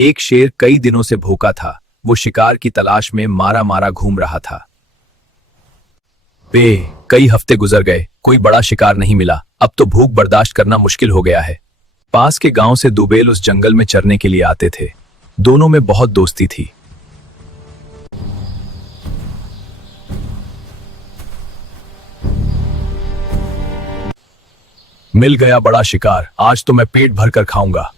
एक शेर कई दिनों से भूखा था। वो शिकार की तलाश में मारा मारा घूम रहा था। कई हफ्ते गुजर गए, कोई बड़ा शिकार नहीं मिला। अब तो भूख बर्दाश्त करना मुश्किल हो गया है। पास के गांव से दुबेल उस जंगल में चरने के लिए आते थे। दोनों में बहुत दोस्ती थी। मिल गया बड़ा शिकार, आज तो मैं पेट भर कर खाऊंगा।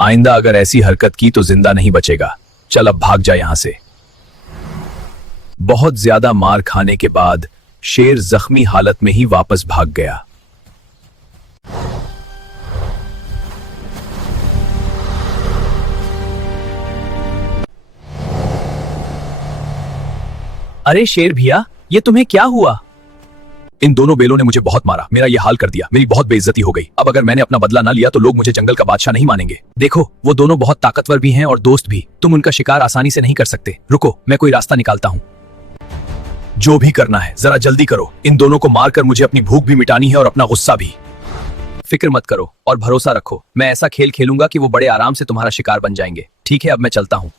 आइंदा अगर ऐसी हरकत की तो जिंदा नहीं बचेगा। चल अब भाग जा यहां से। बहुत ज्यादा मार खाने के बाद शेर जख्मी हालत में ही वापस भाग गया। अरे शेर भैया, ये तुम्हें क्या हुआ? इन दोनों बेलों ने मुझे बहुत मारा, मेरा ये हाल कर दिया। मेरी बहुत बेइज्जती हो गई। अब अगर मैंने अपना बदला ना लिया तो लोग मुझे जंगल का बादशाह नहीं मानेंगे। देखो, वो दोनों बहुत ताकतवर भी हैं और दोस्त भी। तुम उनका शिकार आसानी से नहीं कर सकते। रुको, मैं कोई रास्ता निकालता हूँ। जो भी करना है जरा जल्दी करो। इन दोनों को मारकर मुझे अपनी भूख भी मिटानी है और अपना गुस्सा भी। फिक्र मत करो और भरोसा रखो। मैं ऐसा खेल खेलूंगा कि वो बड़े आराम से तुम्हारा शिकार बन जाएंगे। ठीक है, अब मैं चलता हूँ।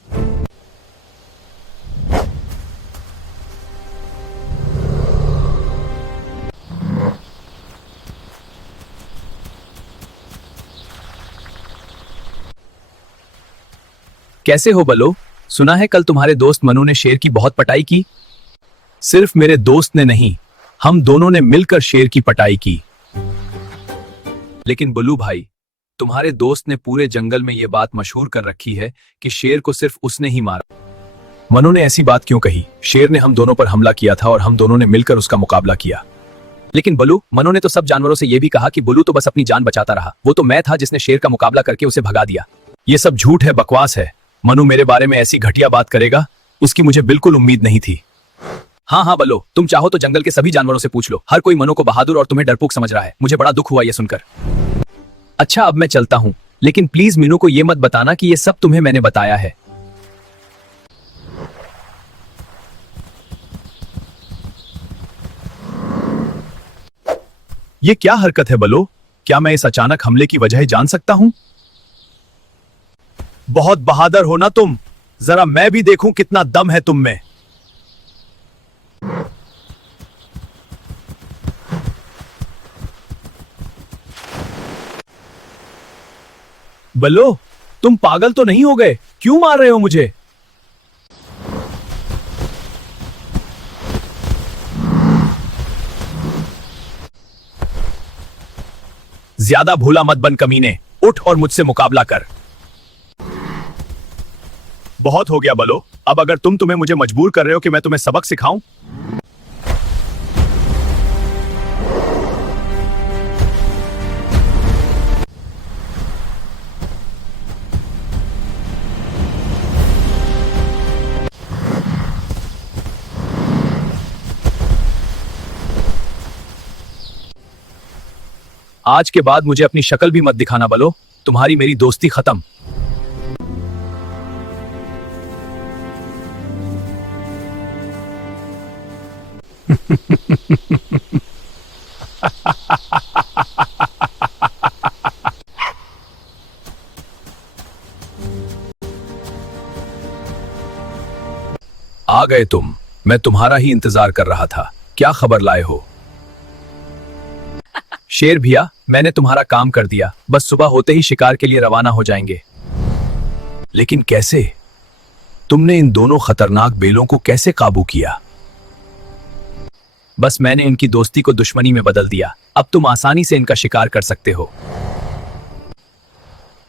कैसे हो बलो? सुना है कल तुम्हारे दोस्त मनु ने शेर की बहुत पटाई की। सिर्फ मेरे दोस्त ने नहीं, हम दोनों ने मिलकर शेर की पटाई की। लेकिन बुल्लू भाई, तुम्हारे दोस्त ने पूरे जंगल में यह बात मशहूर कर रखी है कि शेर को सिर्फ उसने ही मारा। मनु ने ऐसी बात क्यों कही? शेर ने हम दोनों पर हमला किया था और हम दोनों ने मिलकर उसका मुकाबला किया। लेकिन बलू, मनु ने तो सब जानवरों से यह भी कहा कि बुल्लू तो बस अपनी जान बचाता रहा। वो तो मैं था जिसने शेर का मुकाबला करके उसे भगा दिया। ये सब झूठ है, बकवास है। मनु मेरे बारे में ऐसी घटिया बात करेगा, उसकी मुझे बिल्कुल उम्मीद नहीं थी। हाँ हाँ बलो, तुम चाहो तो जंगल के सभी जानवरों से पूछ लो। हर कोई मनु को बहादुर और तुम्हें डरपोक समझ रहा है। मुझे बड़ा दुख हुआ ये सुनकर। अच्छा, अब मैं चलता हूँ, लेकिन प्लीज मीनू को यह मत बताना कि ये सब तुम्हें मैंने बताया है। ये क्या हरकत है बलो? क्या मैं इस अचानक हमले की वजह जान सकता हूं? बहुत बहादुर हो ना तुम। जरा मैं भी देखूं कितना दम है तुम में। बल्लो, तुम पागल तो नहीं हो गए? क्यों मार रहे हो मुझे? ज्यादा भूला मत बन कमीने। उठ और मुझसे मुकाबला कर। बहुत हो गया बलो। अब अगर तुम्हें मुझे मजबूर कर रहे हो कि मैं तुम्हें सबक सिखाऊं। आज के बाद मुझे अपनी शक्ल भी मत दिखाना बलो। तुम्हारी मेरी दोस्ती खत्म। आ गए तुम। मैं तुम्हारा ही इंतजार कर रहा था। क्या खबर लाए हो? शेर भैया, मैंने तुम्हारा काम कर दिया। बस सुबह होते ही शिकार के लिए रवाना हो जाएंगे। लेकिन कैसे? तुमने इन दोनों खतरनाक बेलों को कैसे काबू किया? बस मैंने इनकी दोस्ती को दुश्मनी में बदल दिया। अब तुम आसानी से इनका शिकार कर सकते हो।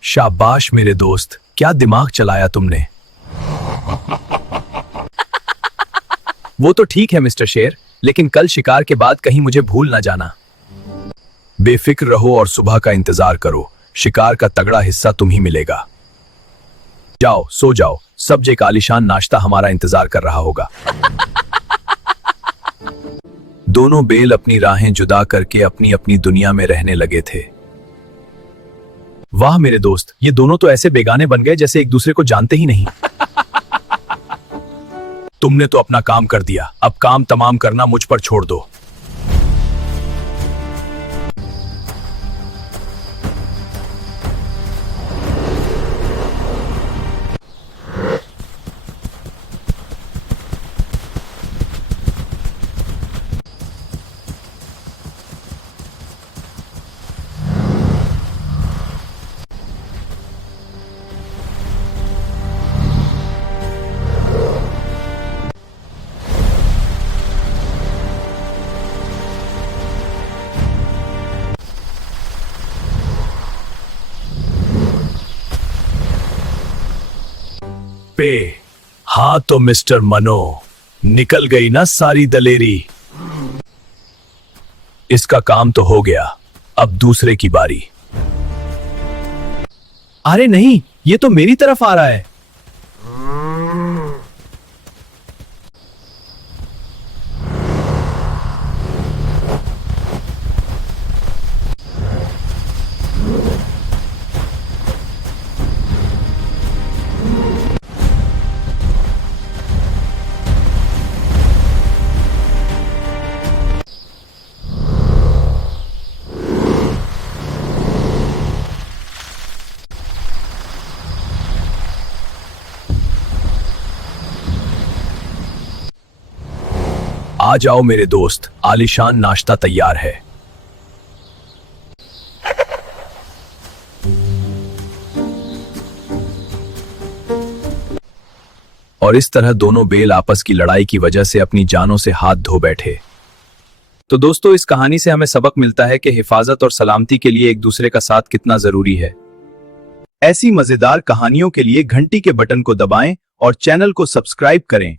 शाबाश मेरे दोस्त, क्या दिमाग चलाया तुमने। वो तो ठीक है मिस्टर शेर, लेकिन कल शिकार के बाद कहीं मुझे भूल ना जाना। बेफिक्र रहो और सुबह का इंतजार करो। शिकार का तगड़ा हिस्सा तुम ही मिलेगा। जाओ सो जाओ, सब एक आलीशान नाश्ता हमारा इंतजार कर रहा होगा। दोनों बेल अपनी राहें जुदा करके अपनी अपनी दुनिया में रहने लगे थे। वाह मेरे दोस्त, ये दोनों तो ऐसे बेगाने बन गए जैसे एक दूसरे को जानते ही नहीं। तुमने तो अपना काम कर दिया, अब काम तमाम करना मुझ पर छोड़ दो। हाँ तो मिस्टर मनो, निकल गई ना सारी दलेरी। इसका काम तो हो गया, अब दूसरे की बारी। अरे नहीं, ये तो मेरी तरफ आ रहा है। आ जाओ मेरे दोस्त, आलीशान नाश्ता तैयार है। और इस तरह दोनों बेल आपस की लड़ाई की वजह से अपनी जानों से हाथ धो बैठे। तो दोस्तों, इस कहानी से हमें सबक मिलता है कि हिफाजत और सलामती के लिए एक दूसरे का साथ कितना जरूरी है। ऐसी मजेदार कहानियों के लिए घंटी के बटन को दबाएं और चैनल को सब्सक्राइब करें।